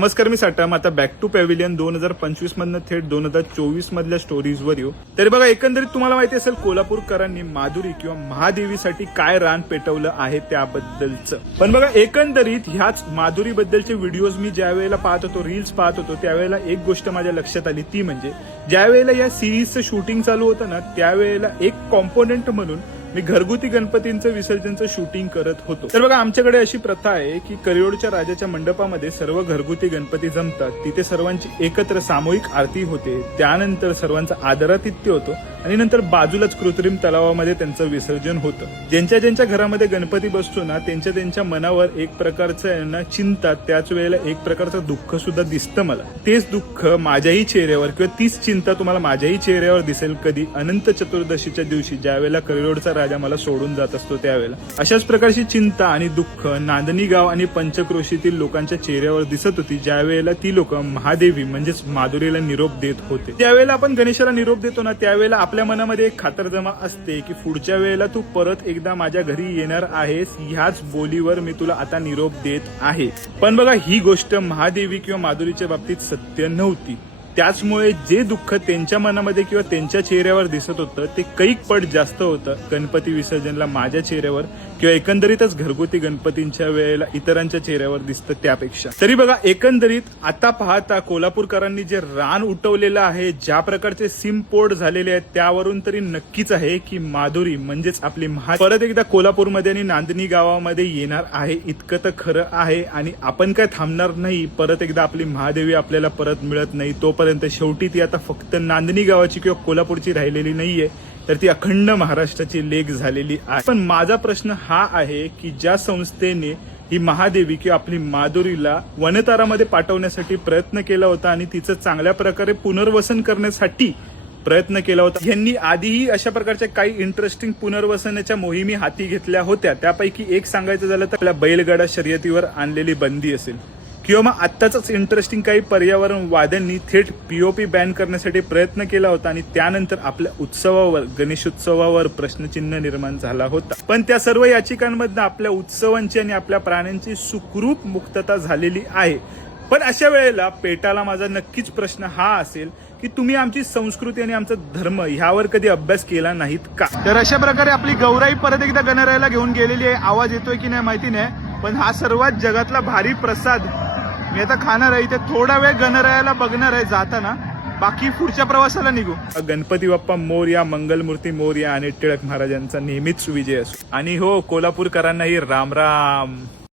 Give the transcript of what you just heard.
नमस्कार, मी साटम. आता back to pavilion 2025 मधनं थेट 2024 मधल्या स्टोरीजवर येऊ. तरी बघा, एकंदरीत तुम्हाला माहिती असेल कोल्हापूरकरांनी माधुरी किंवा महादेवीसाठी काय रान पेटवलं आहे त्याबद्दलचं. पण बघा, एकंदरीत ह्याच माधुरी बद्दलचे व्हिडिओज मी ज्या वेळेला पाहत होतो, रील्स पाहत होतो, त्यावेळेला एक गोष्ट माझ्या लक्षात आली, ती म्हणजे ज्या वेळेला या सिरीजचं शूटिंग चालू होतं ना, त्यावेळेला एक कॉम्पोनेंट म्हणून मी घरगुती गणपतींचं विसर्जनचं शूटिंग करत होतो. तर बघा, आमच्याकडे अशी प्रथा आहे की करियोडच्या राजाच्या मंडपामध्ये सर्व घरगुती गणपती जमतात. तिथे सर्वांची एकत्र सामूहिक आरती होते, त्यानंतर सर्वांचा आदरातिथ्य होतो आणि नंतर बाजूलाच कृत्रिम तलावामध्ये त्यांचं विसर्जन होतं. ज्यांच्या ज्यांच्या घरामध्ये गणपती बसतो ना, त्यांच्या त्यांच्या मनावर एक प्रकारचं चिंता, त्याच वेळेला एक प्रकारचं दुःख सुद्धा दिसतं मला. तेच दुःख माझ्याही चेहऱ्यावर किंवा तीच चिंता तुम्हाला माझ्याही चेहऱ्यावर दिसेल कधी अनंत चतुर्दशीच्या दिवशी, ज्या वेळेला करियोडचा राजा मला सोडून जात असतो त्यावेळेला. अशाच प्रकारची चिंता आणि दुःख नांदणी गाव आणि पंचक्रोशीतील लोकांच्या चेहऱ्यावर दिसत होती, ज्या वेळेला ती लोक महादेवी म्हणजेच माधुरीला निरोप देत होते. त्यावेळेला आपण गणेशाला निरोप देतो ना, त्यावेळेला आपल्या मनामध्ये एक खातरजमा असते की पुढच्या वेळेला तू परत एकदा माझ्या घरी येणार आहेस, ह्याच बोलीवर मी तुला आता निरोप देत आहे. पण बघा, ही गोष्ट महादेवी किंवा माधुरीच्या बाबतीत सत्य नव्हती. त्याचमुळे जे दुःख त्यांच्या मनामध्ये किंवा त्यांच्या चेहऱ्यावर दिसत होतं ते कैक पट जास्त होतं गणपती विसर्जनला माझ्या चेहऱ्यावर किंवा एकंदरीतच घरगुती गणपतींच्या वेळेला इतरांच्या चेहऱ्यावर दिसतं त्यापेक्षा. तरी बघा, एकंदरीत आता पाहता कोल्हापूरकरांनी जे रान उठवलेलं आहे, ज्या प्रकारचे सिमपोड झालेले आहेत, त्यावरून तरी नक्कीच आहे की माधुरी म्हणजेच आपली परत एकदा कोल्हापूरमध्ये आणि नांदणी गावामध्ये येणार आहे, इतकं तर खरं आहे. आणि आपण काय थांबणार नाही. परत एकदा आपली महादेवी आपल्याला परत मिळत नाही तोपर्यंत शेवटी ती आता फक्त नांदणी गावाची किंवा कोल्हापूरची राहिलेली नाहीये, तर ती अखंड महाराष्ट्राची लेक झालेली आहे. पण माझा प्रश्न हा आहे की ज्या संस्थेने ही महादेवी किंवा आपली माधुरीला वनतारामध्ये पाठवण्यासाठी प्रयत्न केला होता आणि तिचं चांगल्या प्रकारे पुनर्वसन करण्यासाठी प्रयत्न केला होता, यांनी आधीही अशा प्रकारच्या काही इंटरेस्टिंग पुनर्वसनाच्या मोहिमी हाती घेतल्या होत्या. त्यापैकी एक सांगायचं झालं तर आपल्या बैलगाडा शर्यतीवर आणलेली बंदी असेल किंवा मग आत्ताच इंटरेस्टिंग काही पर्यावरणवाद्यांनी थेट पीओपी बॅन करण्यासाठी प्रयत्न केला होता आणि त्यानंतर आपल्या उत्सवावर, गणेशोत्सवावर प्रश्नचिन्ह निर्माण झाला होता. पण त्या सर्व याचिकांमधनं आपल्या उत्सवांची आणि आपल्या प्राण्यांची सुखरूप मुक्तता झालेली आहे. पण अशा वेळेला पेटाला माझा नक्कीच प्रश्न हा असेल की तुम्ही आमची संस्कृती आणि आमचा धर्म ह्यावर कधी अभ्यास केला नाहीत का? तर अशा प्रकारे आपली गौराई परत एकदा गणरायाला घेऊन गेलेली आहे. आवाज येतोय की नाही माहिती नाही, पण हा सर्वात जगातला भारी प्रसाद मी आता खाणार आहे. इथे थोडा वेळ गणरायाला बघणार आहे जाताना, बाकी पुढच्या प्रवासाला निघू. गणपती बाप्पा मोरया, मंगलमूर्ती मोरया आणि टिळक महाराजांचा नेहमीच विजय असो. आणि हो, कोल्हापूरकरांनाही राम राम.